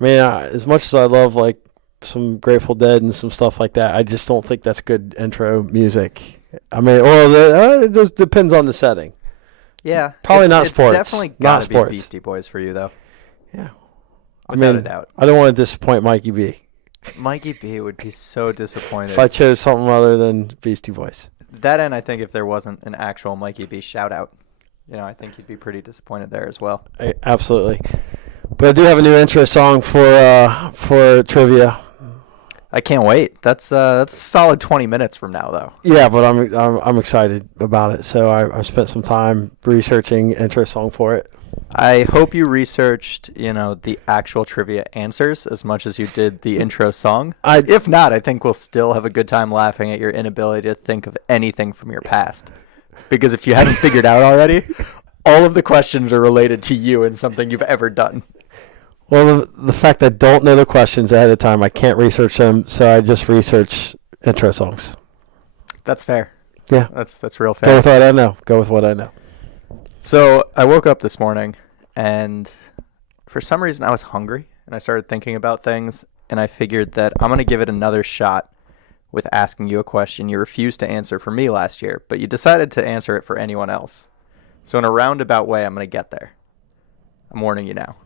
I mean, as much as I love like some Grateful Dead and some stuff like that, I just don't think that's good intro music. I mean, it just depends on the setting. Yeah, Probably not it's sports. definitely Not gotta be sports. Beastie Boys for you though, Yeah. I without a mean, doubt. I don't want to disappoint Mikey B. Mikey B would be so If I disappointed. chose something other than Beastie Boys. That and I think if there wasn't an actual Mikey B shout out, I think he'd be pretty disappointed there as well. Absolutely. But I do have a new intro song for trivia. I can't wait. That's a solid 20 minutes from now though. Yeah, but I'm excited about it. So I spent some time researching intro song for it. I hope you researched, the actual trivia answers as much as you did the intro song. If not, I think we'll still have a good time laughing at your inability to think of anything from your past. Because if you haven't figured out already, all of the questions are related to you and something you've ever done. Well, the fact that I don't know the questions ahead of time, I can't research them, so I just research intro songs. That's fair. Yeah. That's real Go fair. with what I know. Go with what I know. So I woke up this morning and for some reason I was hungry and I started thinking about things and I figured that I'm going to give it another shot with asking you a question you refused to answer for me last year, but you decided to answer it for anyone else. So in a roundabout way, I'm going to get there. I'm warning you now.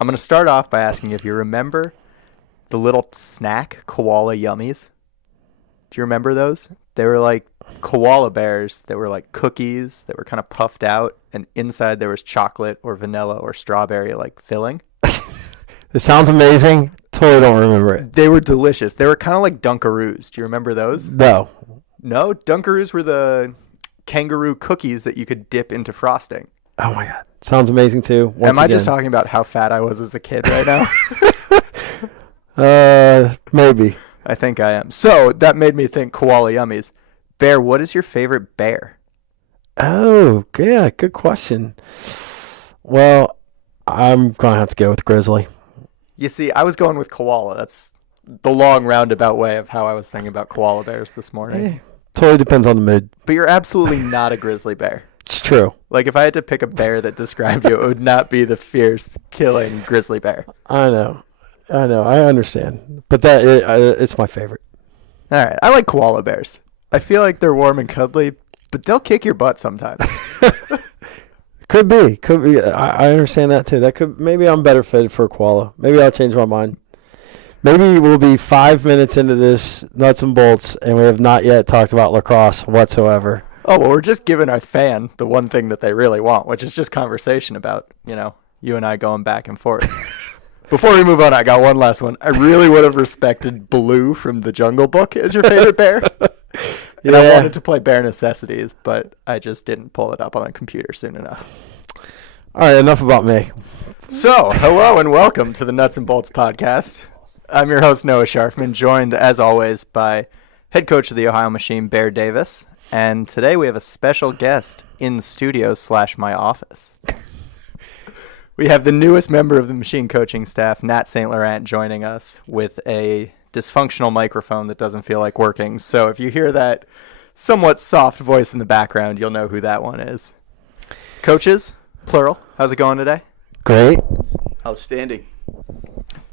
I'm going to start off by asking if you remember the little snack koala yummies. Do you remember those? They were like koala bears that were like cookies that were kind of puffed out, and inside there was chocolate or vanilla or strawberry like filling. It sounds amazing. Totally don't remember it. They were delicious. They were kind of like Dunkaroos. Do you remember those? No. No? Dunkaroos were the kangaroo cookies that you could dip into frosting. Oh my God. Sounds amazing too. Am I just talking about how fat I was as a kid right now? Maybe. I think I am. So that made me think koala yummies. Bear, what is your favorite bear? Oh, yeah, good question. Well, I'm going to have to go with grizzly. You see, I was going with koala. That's the long roundabout way of how I was thinking about koala bears this morning. Totally depends on the mood. But you're absolutely not a grizzly bear. It's true. Like, if I had to pick a bear that described you, it would not be the fierce, killing grizzly bear. I know. I understand. But it's my favorite. All right. I like koala bears. I feel like they're warm and cuddly, but they'll kick your butt sometimes. Could be. I understand that too. Maybe I'm better fitted for a koala. Maybe I'll change my mind. Maybe we'll be 5 minutes into this nuts and bolts, and we have not yet talked about lacrosse whatsoever. Oh, well, we're just giving our fan the one thing that they really want, which is just conversation about, you and I going back and forth. Before we move on, I got one last one. I really would have respected Blue from the Jungle Book as your favorite bear. And I wanted to play Bare Necessities, but I just didn't pull it up on the computer soon enough. All right, enough about me. So, hello and welcome to the Nuts and Bolts podcast. I'm your host, Noah Sharfman, joined, as always, by head coach of the Ohio Machine, Bear Davis. And today we have a special guest in studio / my office. We have the newest member of the Machine coaching staff, Nat St. Laurent, joining us with a dysfunctional microphone that doesn't feel like working. So if you hear that somewhat soft voice in the background, you'll know who that one is. Coaches, plural, how's it going today? Great. Outstanding.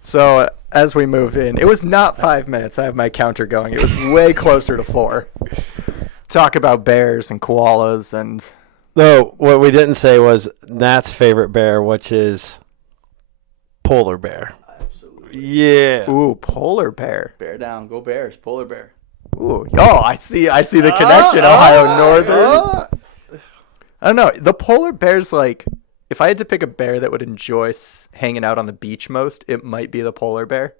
So as we move in, it was not 5 minutes. I have my counter going. It was way closer to 4. Talk about bears and koalas and... No, what we didn't say was Nat's favorite bear, which is polar bear. Absolutely. Yeah. Ooh, polar bear. Bear down. Go Bears. Polar bear. Ooh, oh, I see the connection, Ohio Northern. I don't know. The polar bear's like, if I had to pick a bear that would enjoy hanging out on the beach most, it might be the polar bear.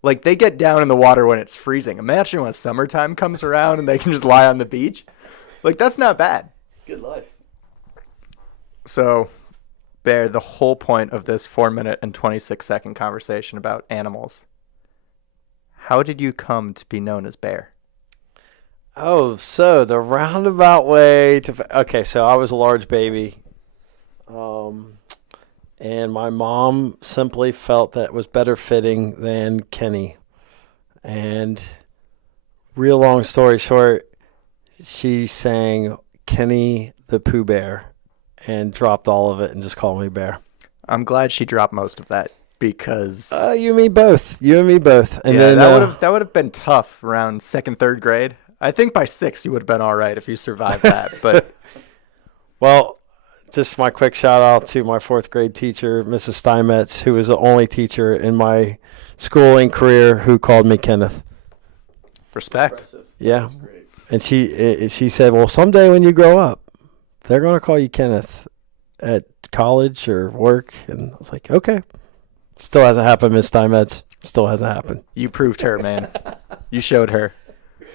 Like, they get down in the water when it's freezing. Imagine when summertime comes around and they can just lie on the beach. Like, that's not bad. Good life. So, Bear, the whole point of this 4-minute and 26-second conversation about animals, how did you come to be known as Bear? Oh, so the roundabout way to... Okay, so I was a large baby. And my mom simply felt that was better fitting than Kenny. And real long story short, she sang Kenny the Pooh Bear and dropped all of it and just called me Bear. I'm glad she dropped most of that. because You and me both. You and me both. And yeah, then that would have been tough around second, third grade. I think by 6 you would have been all right if you survived that. But well, just my quick shout out to my 4th grade teacher, Mrs. Steinmetz, who was the only teacher in my schooling career who called me Kenneth. respect. Impressive. Yeah. That's great. And she said, well, someday when you grow up, they're going to call you Kenneth at college or work. And I was like, okay. Still hasn't happened, Miss Steinmetz. Still hasn't happened. You proved her, man. You showed her.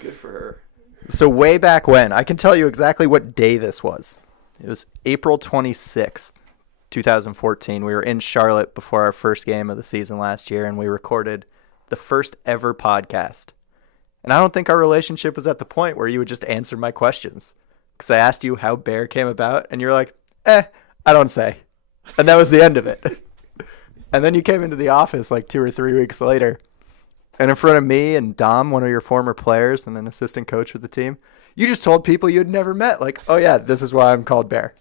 Good for her. So way back when, I can tell you exactly what day this was. It was April 26th, 2014. We were in Charlotte before our first game of the season last year, and we recorded the first ever podcast. And I don't think our relationship was at the point where you would just answer my questions. Because I asked you how Bear came about, and you're like, I don't say. And that was the end of it. And then you came into the office like 2 or 3 weeks later, and in front of me and Dom, one of your former players and an assistant coach with the team, you just told people you had never met, like, oh yeah, this is why I'm called Bear.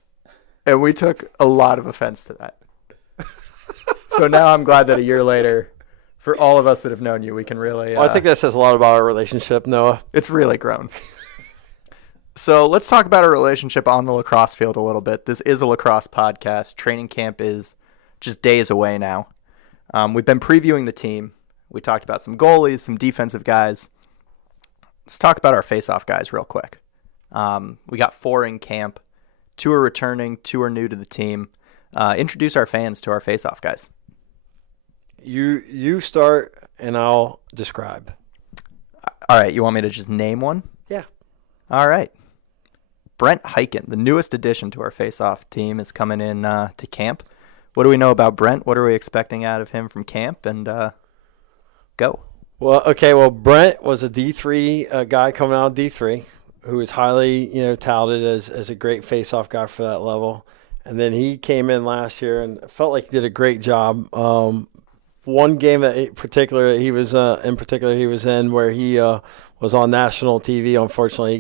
And we took a lot of offense to that. So now I'm glad that a year later, for all of us that have known you, we can really... Well, I think that says a lot about our relationship, Noah. It's really grown. So let's talk about our relationship on the lacrosse field a little bit. This is a lacrosse podcast. Training camp is just days away now. We've been previewing the team. We talked about some goalies, some defensive guys. Let's talk about our face-off guys real quick. We got 4 in camp. 2 are returning, 2 are new to the team. Introduce our fans to our face-off guys. You start, and I'll describe. All right, you want me to just name one? Yeah. All right. Brent Hyken, the newest addition to our face-off team, is coming in to camp. What do we know about Brent? What are we expecting out of him from camp? And go. Well, Brent was a D3 guy coming out of D3 who was highly, touted as a great face-off guy for that level. And then he came in last year and felt like he did a great job. One game he was in where he was on national TV. Unfortunately,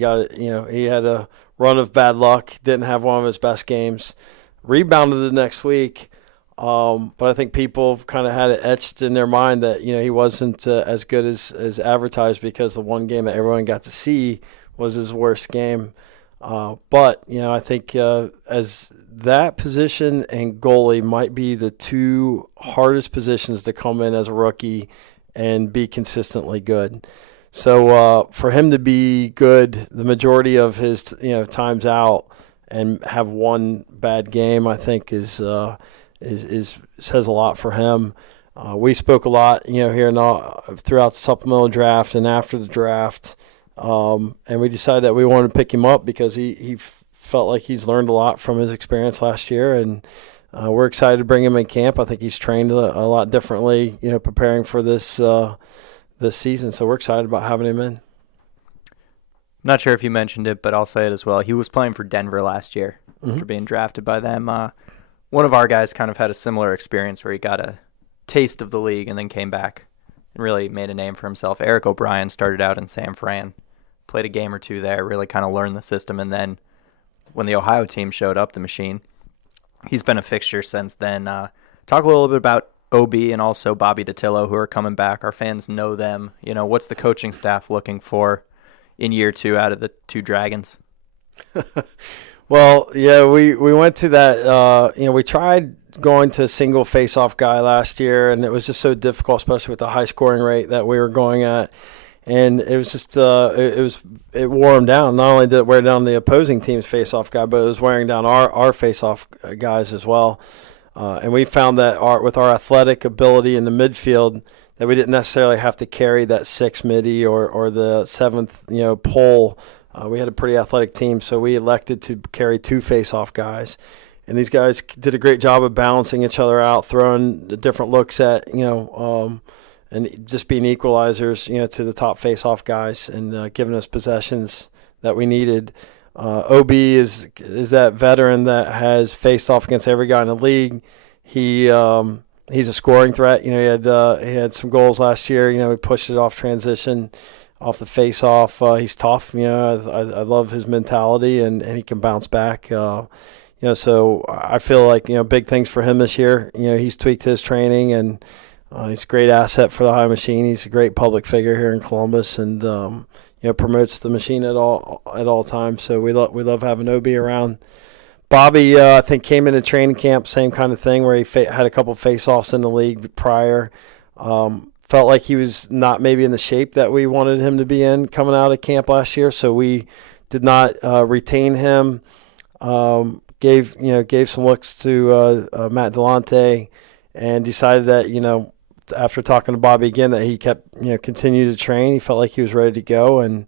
he had a run of bad luck. Didn't have one of his best games. Rebounded the next week. But I think people kind of had it etched in their mind that, he wasn't as good as advertised because the one game that everyone got to see was his worst game. But I think as that position and goalie might be the 2 hardest positions to come in as a rookie and be consistently good. So for him to be good the majority of his times out and have one bad game, I think is says a lot for him. We spoke a lot, here throughout the supplemental draft and after the draft, and we decided that we wanted to pick him up because he felt like he's learned a lot from his experience last year, and we're excited to bring him in camp. I think he's trained a lot differently, preparing for this season. So we're excited about having him in. Not sure if you mentioned it, but I'll say it as well. He was playing for Denver last year after being drafted by them. One of our guys kind of had a similar experience where he got a taste of the league and then came back and really made a name for himself. Eric O'Brien started out in San Fran, played a game or 2 there, really kind of learned the system, and then when the Ohio team showed up, the machine, he's been a fixture since then. Talk a little bit about OB and also Bobby DeTillo, who are coming back. Our fans know them. What's the coaching staff looking for in year 2 out of the 2 Dragons? Well, yeah, we went to that. We tried going to a single face-off guy last year, and it was just so difficult, especially with the high scoring rate that we were going at. And it was just it wore him down. Not only did it wear down the opposing team's face-off guy, but it was wearing down our face-off guys as well. And we found that with our athletic ability in the midfield, that we didn't necessarily have to carry that 6 midi or the 7th pole. We had a pretty athletic team, so we elected to carry 2 face-off guys. And these guys did a great job of balancing each other out, throwing different looks at, and just being equalizers, to the top face-off guys and giving us possessions that we needed. OB is that veteran that has faced off against every guy in the league. He's a scoring threat. He had some goals last year. He pushed it off transition, off the face-off. He's tough. I love his mentality, and he can bounce back. So I feel like, big things for him this year. He's tweaked his training, and he's a great asset for the High Machine. He's a great public figure here in Columbus, and promotes the machine at all times. So we love having OB around. Bobby, I think, came into training camp, same kind of thing, where he had a couple face-offs in the league prior. Felt like he was not maybe in the shape that we wanted him to be in coming out of camp last year, so we did not retain him. Gave some looks to Matt Delonte, and decided that after talking to Bobby again that he kept continued to train. He felt like he was ready to go, and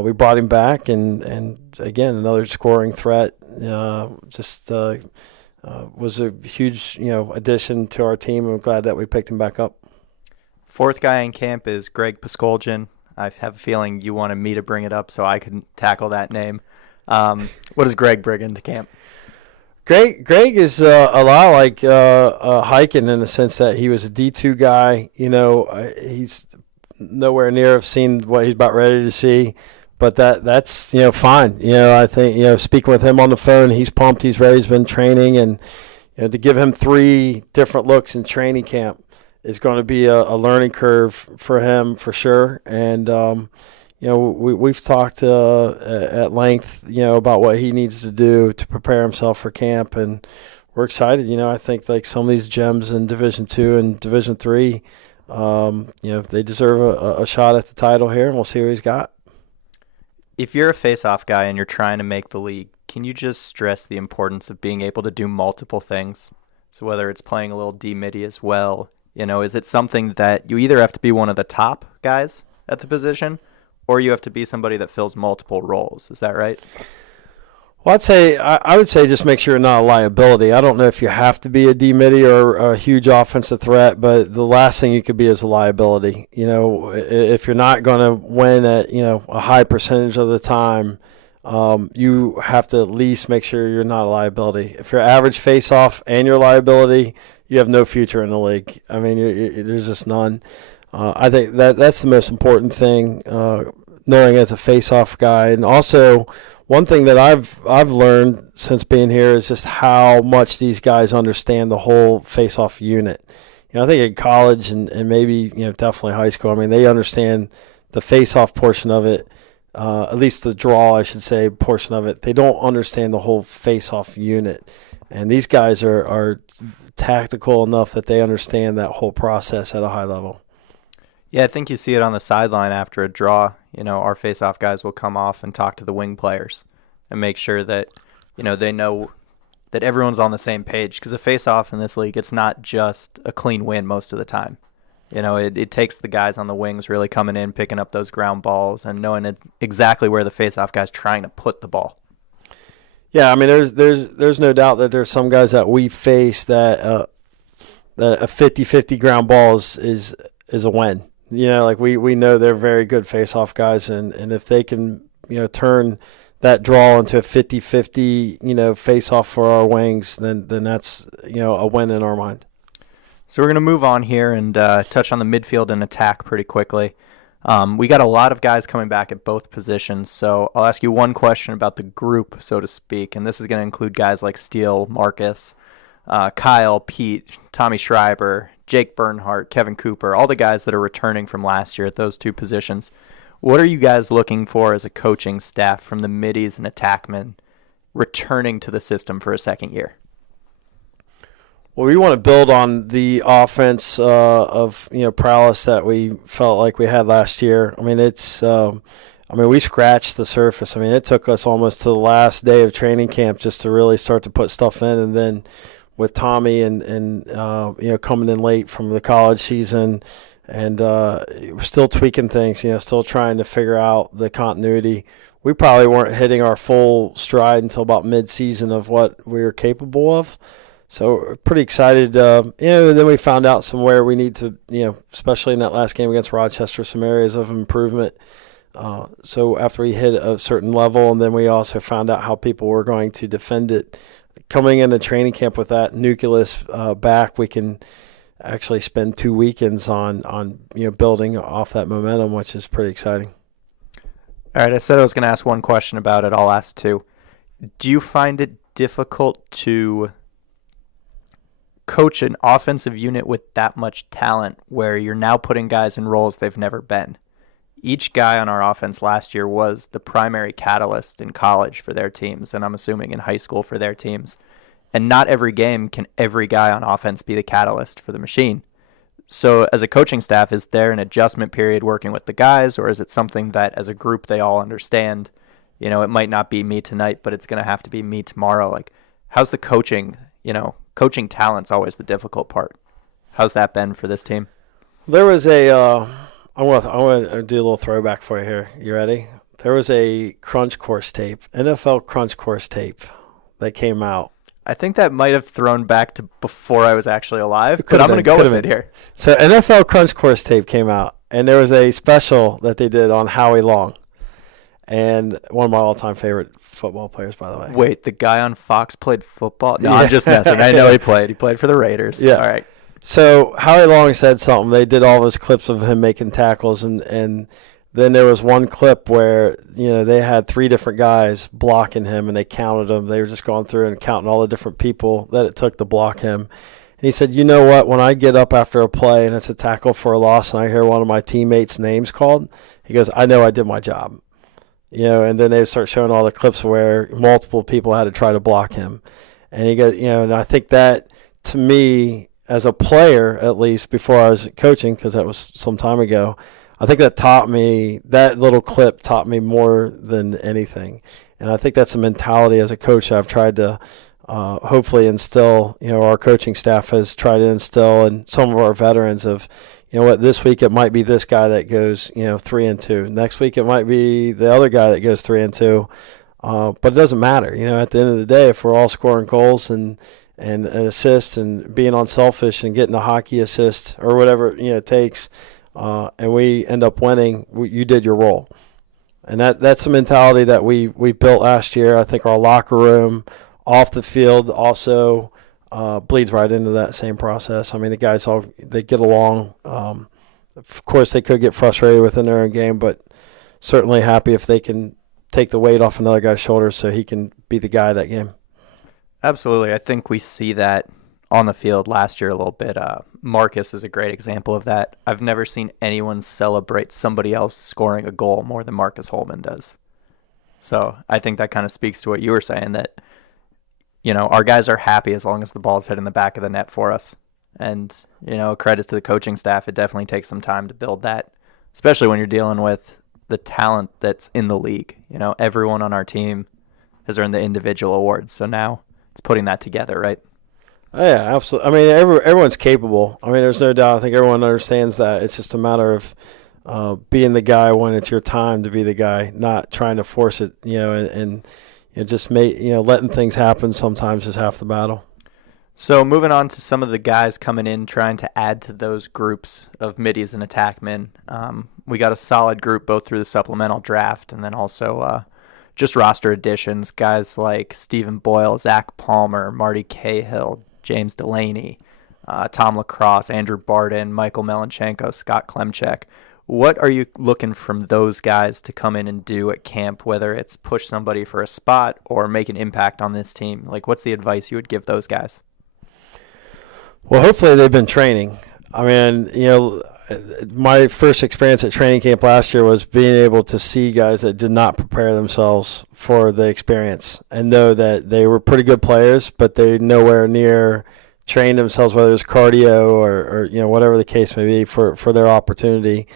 we brought him back, and again another scoring threat. Was a huge addition to our team. I'm glad that we picked him back up. Fourth guy in camp is Greg Paskoljan. I have a feeling you wanted me to bring it up so I can tackle that name. What does Greg bring into camp? Greg is a lot like Hyken in the sense that he was a D2 guy. He's nowhere near have seen what he's about ready to see, but that's fine. I think speaking with him on the phone, he's pumped, he's ready, he's been training, and to give him 3 different looks in training camp is going to be a learning curve for him for sure. And we've talked at length about what he needs to do to prepare himself for camp, and we're excited. I think like some of these gems in Division II and Division III, they deserve a shot at the title here, and we'll see what he's got. If you're a face-off guy and you're trying to make the league, can you just stress the importance of being able to do multiple things? So whether it's playing a little D-midi as well, is it something that you either have to be one of the top guys at the position, or you have to be somebody that fills multiple roles? Is that right? Well, I would say just make sure you're not a liability. I don't know if you have to be a D-midi or a huge offensive threat, but the last thing you could be is a liability. If you're not going to win at a high percentage of the time, you have to at least make sure you're not a liability. If you're average face-off and you're a liability, you have no future in the league. I mean, there's just none. I think that's the most important thing, knowing as a face-off guy. And also, one thing that I've learned since being here is just how much these guys understand the whole face-off unit. I think in college and maybe definitely high school, I mean, they understand the face-off portion of it, at least the draw, I should say, portion of it. They don't understand the whole face-off unit. And these guys are tactical enough that they understand that whole process at a high level. Yeah, I think you see it on the sideline after a draw. Our face-off guys will come off and talk to the wing players and make sure that, they know that everyone's on the same page. Because a face-off in this league, it's not just a clean win most of the time. It takes the guys on the wings really coming in, picking up those ground balls, and knowing exactly where the face-off guy's trying to put the ball. Yeah, I mean, there's no doubt that there's some guys that we face that a 50-50 ground ball is a win. We know they're very good face-off guys, and if they can, turn that draw into a 50-50, face-off for our wings, then that's, a win in our mind. So we're going to move on here and touch on the midfield and attack pretty quickly. We got a lot of guys coming back at both positions, so I'll ask you one question about the group, so to speak, and this is going to include guys like Steele, Marcus, Kyle, Pete, Tommy Schreiber, Jake Bernhardt, Kevin Cooper, all the guys that are returning from last year at those 2 positions. What are you guys looking for as a coaching staff from the middies and attackmen returning to the system for a second year? Well, we want to build on the offense of prowess that we felt like we had last year. I mean, we scratched the surface. I mean, it took us almost to the last day of training camp just to really start to put stuff in, and then with Tommy and coming in late from the college season, and we're still tweaking things. Still trying to figure out the continuity. We probably weren't hitting our full stride until about mid-season of what we were capable of. So we're pretty excited. Then we found out somewhere we need to, especially in that last game against Rochester, some areas of improvement. So after we hit a certain level, and then we also found out how people were going to defend it. Coming into training camp with that nucleus back, we can actually spend 2 weekends on building off that momentum, which is pretty exciting. All right, I said I was going to ask one question about it. I'll ask 2. Do you find it difficult to coach an offensive unit with that much talent where you're now putting guys in roles they've never been. Each guy on our offense last year was the primary catalyst in college for their teams, and I'm assuming in high school for their teams. And not every game can every guy on offense be the catalyst for the machine. So as a coaching staff, is there an adjustment period working with the guys, or is it something that as a group they all understand? It might not be me tonight, but it's going to have to be me tomorrow. Like, how's the coaching? Coaching talent's always the difficult part. How's that been for this team? There was I want to do a little throwback for you here. You ready? There was a crunch course tape, NFL crunch course tape that came out. I think that might have thrown back to before I was actually alive, but I'm going to go with it here. So NFL crunch course tape came out, and there was a special that they did on Howie Long, and one of my all-time favorite football players, by the way. Wait, the guy on Fox played football? No, Yeah. I'm just messing. I know he played. He played for the Raiders. Yeah. All right. So Howie Long said something. They did all those clips of him making tackles, and then there was one clip where they had 3 different guys blocking him, and they counted them. They were just going through and counting all the different people that it took to block him. And he said, "You know what? When I get up after a play and it's a tackle for a loss, and I hear one of my teammates' names called, he goes, I know I did my job." And then they start showing all the clips where multiple people had to try to block him, and he goes, and I think that to me, as a player, at least before I was coaching, because that was some time ago, I think that little clip taught me more than anything. And I think that's a mentality as a coach I've tried to hopefully instill, our coaching staff has tried to instill in some of our veterans of, this week it might be this guy that goes, 3-2. Next week it might be the other guy that goes 3-2. But it doesn't matter. At the end of the day, if we're all scoring goals and assists and being unselfish and getting a hockey assist or whatever it takes, and we end up winning, you did your role. And that's the mentality that we built last year. I think our locker room, off the field, also bleeds right into that same process. I mean, the guys they get along. Of course, they could get frustrated within their own game, but certainly happy if they can take the weight off another guy's shoulders so he can be the guy that game. Absolutely. I think we see that on the field last year a little bit. Marcus is a great example of that. I've never seen anyone celebrate somebody else scoring a goal more than Marcus Holman does. So I think that kind of speaks to what you were saying, that, our guys are happy as long as the ball's hitting the back of the net for us. And, credit to the coaching staff. It definitely takes some time to build that, especially when you're dealing with the talent that's in the league. Everyone on our team has earned the individual awards. So now it's putting that together, right? Oh, yeah, absolutely. I mean, everyone's capable. I mean, there's no doubt. I think everyone understands that. It's just a matter of being the guy when it's your time to be the guy, not trying to force it, and just letting things happen sometimes is half the battle. So moving on to some of the guys coming in, trying to add to those groups of middies and attackmen. We got a solid group both through the supplemental draft and then also just roster additions. Guys like Stephen Boyle, Zach Palmer, Marty Cahill, James Delaney, Tom Lacrosse, Andrew Barden, Michael Melenchenko, Scott Klemchek. What are you looking from those guys to come in and do at camp, whether it's push somebody for a spot or make an impact on this team? Like, what's the advice you would give those guys? Well, hopefully they've been training. I mean, my first experience at training camp last year was being able to see guys that did not prepare themselves for the experience and know that they were pretty good players, but they nowhere near trained themselves, whether it was cardio or whatever the case may be for their opportunity.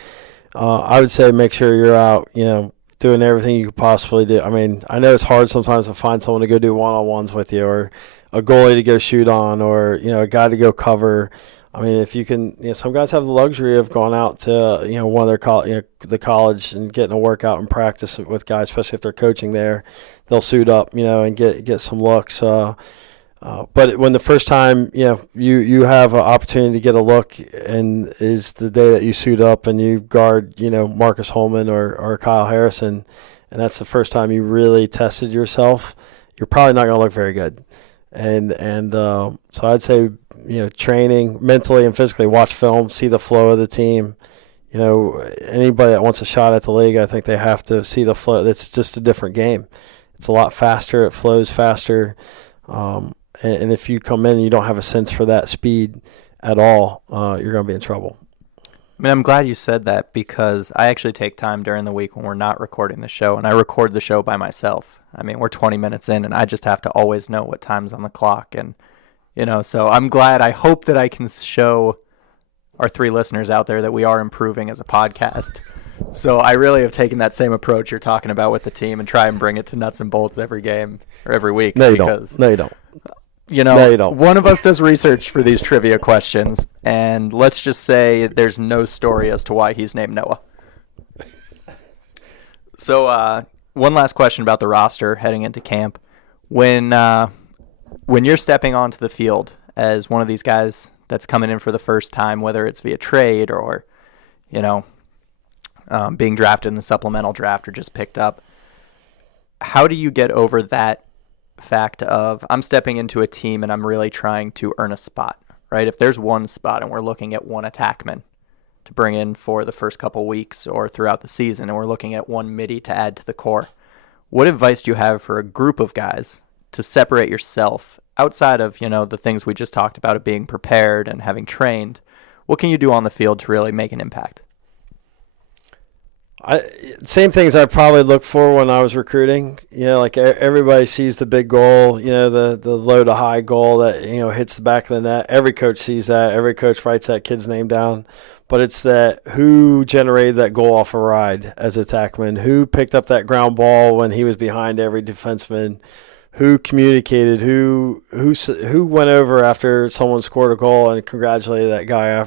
I would say make sure you're out, doing everything you could possibly do. I mean, I know it's hard sometimes to find someone to go do one-on-ones with you, or a goalie to go shoot on, or a guy to go cover. I mean, if you can, some guys have the luxury of going out to one of their the college and getting a workout and practice with guys, especially if they're coaching there. They'll suit up, and get some looks. But when the first time you have an opportunity to get a look, and is the day that you suit up and you guard Marcus Holman or Kyle Harrison, and that's the first time you really tested yourself, you're probably not going to look very good. And so I'd say training mentally and physically, watch film, see the flow of the team. Anybody that wants a shot at the league, I think they have to see the flow. It's just a different game. It's a lot faster. It flows faster. And if you come in and you don't have a sense for that speed at all, you're going to be in trouble. I mean, I'm glad you said that because I actually take time during the week when we're not recording the show, and I record the show by myself. I mean, we're 20 minutes in, and I just have to always know what time's on the clock. And, so I'm glad. I hope that I can show our 3 listeners out there that we are improving as a podcast. So I really have taken that same approach you're talking about with the team and try and bring it to nuts and bolts every game or every week. No, you don't. No, you don't. No, you don't. One of us does research for these trivia questions, and let's just say there's no story as to why he's named Noah. So one last question about the roster heading into camp. When you're stepping onto the field as one of these guys that's coming in for the first time, whether it's via trade or, being drafted in the supplemental draft or just picked up, how do you get over that fact of I'm stepping into a team and I'm really trying to earn a spot, right? If there's one spot and we're looking at one attackman to bring in for the first couple weeks or throughout the season, and we're looking at one midi to add to the core, what advice do you have for a group of guys to separate yourself outside of, the things we just talked about of being prepared and having trained? What can you do on the field to really make an impact? Same things I probably looked for when I was recruiting. Like everybody sees the big goal, the low to high goal that, hits the back of the net. Every coach sees that. Every coach writes that kid's name down. But it's that who generated that goal off a ride as a attackman, who picked up that ground ball when he was behind every defenseman, who communicated, who went over after someone scored a goal and congratulated that guy,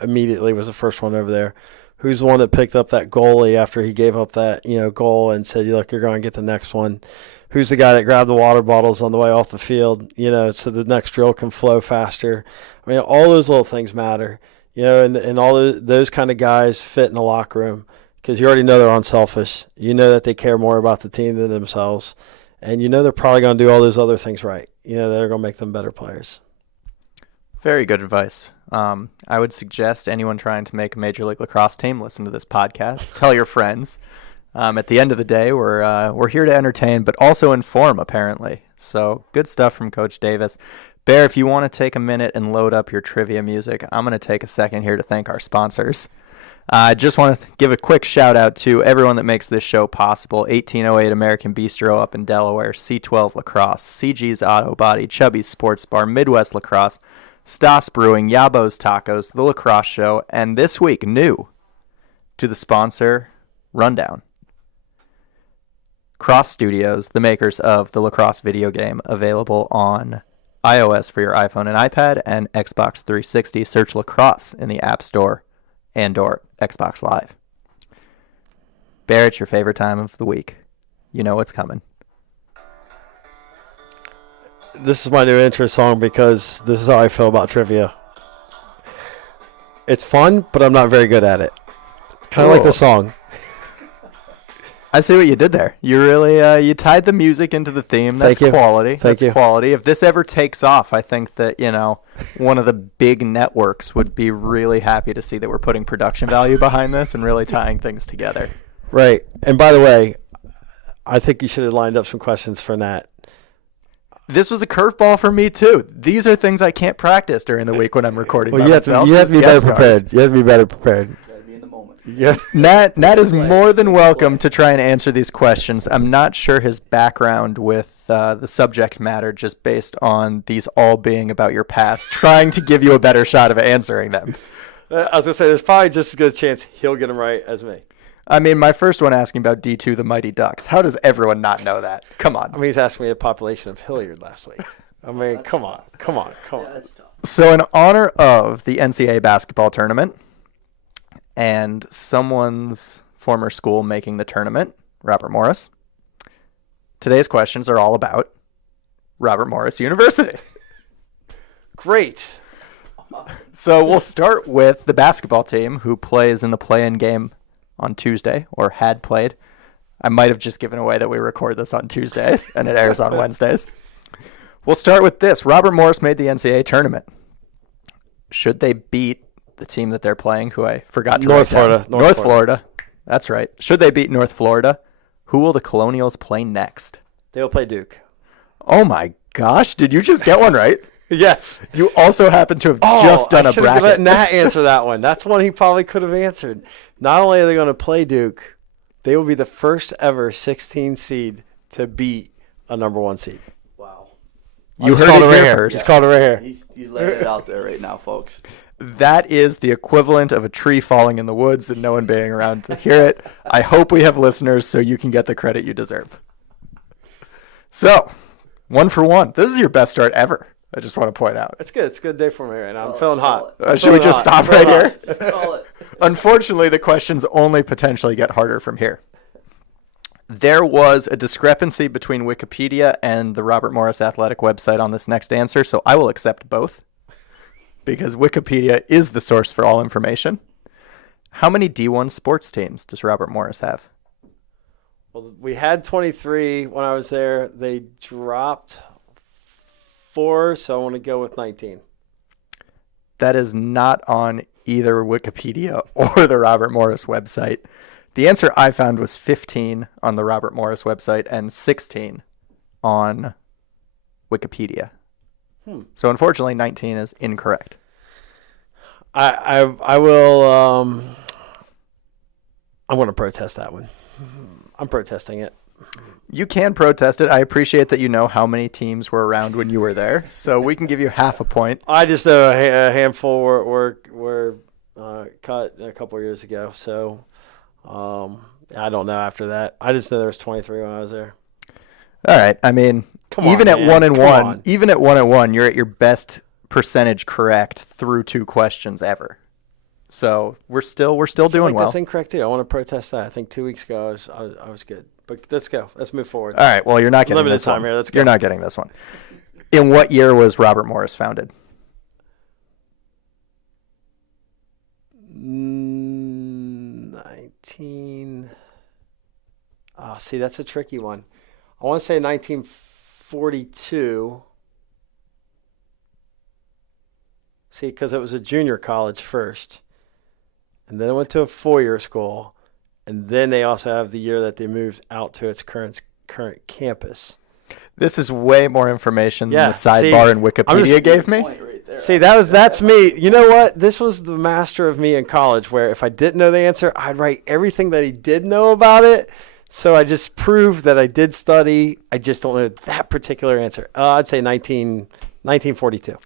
immediately was the first one over there. Who's the one that picked up that goalie after he gave up that, goal and said, look, you're going to get the next one? Who's the guy that grabbed the water bottles on the way off the field, so the next drill can flow faster? I mean, all those little things matter, and all those kind of guys fit in the locker room because you already know they're unselfish. You know that they care more about the team than themselves. And they're probably going to do all those other things right. They're going to make them better players. Very good advice. I would suggest anyone trying to make a Major League Lacrosse team listen to this podcast. Tell your friends. At the end of the day, we're here to entertain, but also inform, apparently. So good stuff from Coach Davis. Bear, if you want to take a minute and load up your trivia music, I'm going to take a second here to thank our sponsors. I just want to give a quick shout out to everyone that makes this show possible. 1808 American Bistro up in Delaware, C12 Lacrosse, CG's Auto Body, Chubby's Sports Bar, Midwest Lacrosse, Stas Brewing, Yabo's Tacos, The Lacrosse Show, and this week, new to the sponsor rundown, Cross Studios, the makers of the Lacrosse video game, available on iOS for your iPhone and iPad, and Xbox 360. Search Lacrosse in the App Store and/or Xbox Live. Bear, it's your favorite time of the week. You know what's coming. This is my new intro song because this is how I feel about trivia. It's fun, but I'm not very good at it. Kind of like the song. I see what you did there. You really you tied the music into the theme. That's quality. That's quality. If this ever takes off, I think that, one of the big networks would be really happy to see that we're putting production value behind this and really tying things together. Right. And by the way, I think you should have lined up some questions for Nat. This was a curveball for me too. These are things I can't practice during the week when I'm recording. Well, you have to be better prepared. You have to be better prepared. Yeah. Nat is more than welcome to try and answer these questions. I'm not sure his background with the subject matter, just based on these all being about your past, trying to give you a better shot of answering them. I was going to say, there's probably just as good a chance he'll get them right as me. I mean, my first one asking about D2, the Mighty Ducks. How does everyone not know that? Come on. I mean, he's asking me the population of Hilliard last week. I mean, come on. Yeah, that's tough. So in honor of the NCAA basketball tournament and someone's former school making the tournament, Robert Morris, today's questions are all about Robert Morris University. Great. So we'll start with the basketball team who plays in the play-in game on Tuesday, or had played. I might have just given away that we record this on Tuesdays and it airs on Wednesdays. We'll start with this. Robert Morris made the NCAA tournament. Should they beat the team that they're playing, who I forgot to write down? North Florida. That's right. Should they beat North Florida, who will the Colonials play next? They will play Duke. Oh my gosh! Did you just get one right? Yes. You also happen to have just done I a should have bracket. let Nat answer that one. That's one he probably could have answered. Not only are they going to play Duke, they will be the first ever 16 seed to beat a number 1 seed. Wow. You Just heard called it right here here. first. Just called it right here. He's laying it out there right now, folks. That is the equivalent of a tree falling in the woods and no one being around to hear it. I hope we have listeners so you can get the credit you deserve. So, 1 for 1. This is your best start ever. I just want to point out. It's good. It's a good day for me right now. I'm feeling hot. Should we just stop right here? Just call it. Unfortunately, the questions only potentially get harder from here. There was a discrepancy between Wikipedia and the Robert Morris Athletic website on this next answer, so I will accept both because Wikipedia is the source for all information. How many D1 sports teams does Robert Morris have? Well, we had 23 when I was there. They dropped 4, so I want to go with 19. That is not on either Wikipedia or the Robert Morris website. The answer I found was 15 on the Robert Morris website and 16 on Wikipedia. So unfortunately, 19 is incorrect. I will. I'm going to protest that one. I'm protesting it. You can protest it. I appreciate that you know how many teams were around when you were there, so we can give you half a point. I just know a handful were cut a couple of years ago, so I don't know after that. I just know there was 23 when I was there. All right. I mean, Come on, even at man. 1 and Come 1, on. even at 1 and 1, you're at your best percentage correct through 2 questions ever. So we're still doing well. That's incorrect too. I want to protest that. I think 2 weeks ago I was good. But let's go. Let's move forward. All right. Well, you're not getting Limited this time one. here. Let's go. You're not getting this one. In what year was Robert Morris founded? 19. Oh, see, that's a tricky one. I want to say 1942. See, because it was a junior college first. And then it went to a 4-year school. And then they also have the year that they moved out to its current campus. This is way more information than the See, sidebar in Wikipedia gave me. Point right there. See, that's me. You know what? This was the master of me in college, where if I didn't know the answer, I'd write everything that he did know about it. So I just proved that I did study. I just don't know that particular answer. I'd say 1942.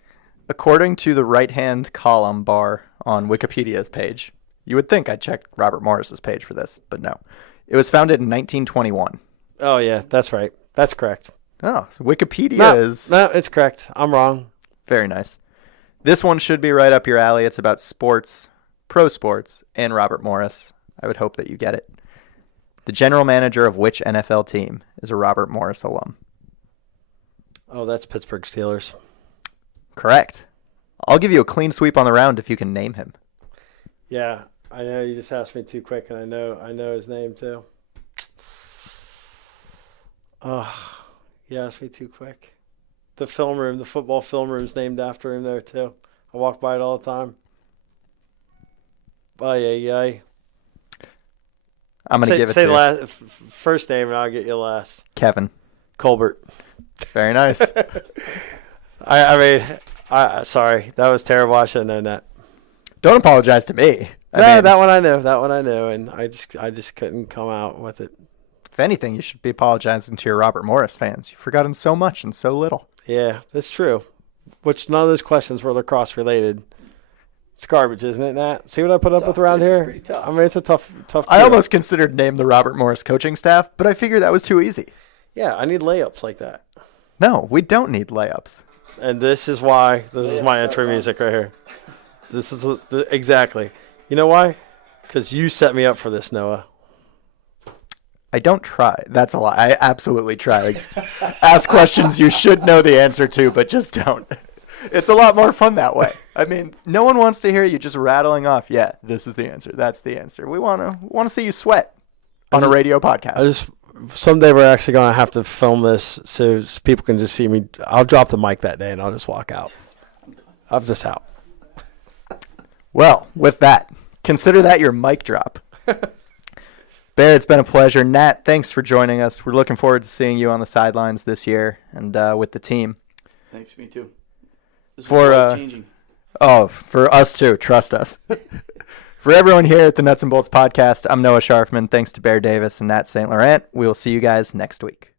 According to the right-hand column bar on Wikipedia's page, you would think I'd check Robert Morris's page for this, but no. It was founded in 1921. Oh, yeah, that's right. That's correct. Oh, so Wikipedia is No, it's correct. I'm wrong. very nice. This one should be right up your alley. It's about sports, pro sports, and Robert Morris. I would hope that you get it. The general manager of which NFL team is a Robert Morris alum? Oh, that's Pittsburgh Steelers. Correct. I'll give you a clean sweep on the round if you can name him. Yeah, I know you just asked me too quick, and I know his name too. Oh, you asked me too quick. The film room, the football film room's named after him there too. I walk by it all the time. Ay. I'm going to give it say to the you. last first name, and I'll get you last. Kevin. Colbert. Very nice. Sorry, that was terrible. I should have known that. Don't apologize to me. That one I know. That one I know, and I just couldn't come out with it. If anything, you should be apologizing to your Robert Morris fans. You've forgotten so much and so little. Yeah, that's true. Which none of those questions were lacrosse related. It's garbage, isn't it, Nat? See what I put up with around This is here? pretty tough. I mean, it's a tough. I deal. almost considered name the Robert Morris coaching staff, but I figured that was too easy. Yeah, I need layups like that. No, we don't need layups. And this is why. This is my intro music right here. This is exactly. You know why? Because you set me up for this, Noah. I don't try. That's a lie. I absolutely try. Like, ask questions you should know the answer to, but just don't. It's a lot more fun that way. I mean, no one wants to hear you just rattling off. Yeah, this is the answer. That's the answer. We want to see you sweat on a radio podcast. Someday we're actually going to have to film this so people can just see me. I'll drop the mic that day and I'll just walk out. I'm just out. Well, with that, consider that your mic drop. Bear, it's been a pleasure. Nat, thanks for joining us. We're looking forward to seeing you on the sidelines this year and with the team. Thanks, me too. This For, is changing. Oh, for us too. Trust us. For everyone here at the Nuts and Bolts podcast, I'm Noah Sharfman. Thanks to Bear Davis and Nat St. Laurent. We will see you guys next week.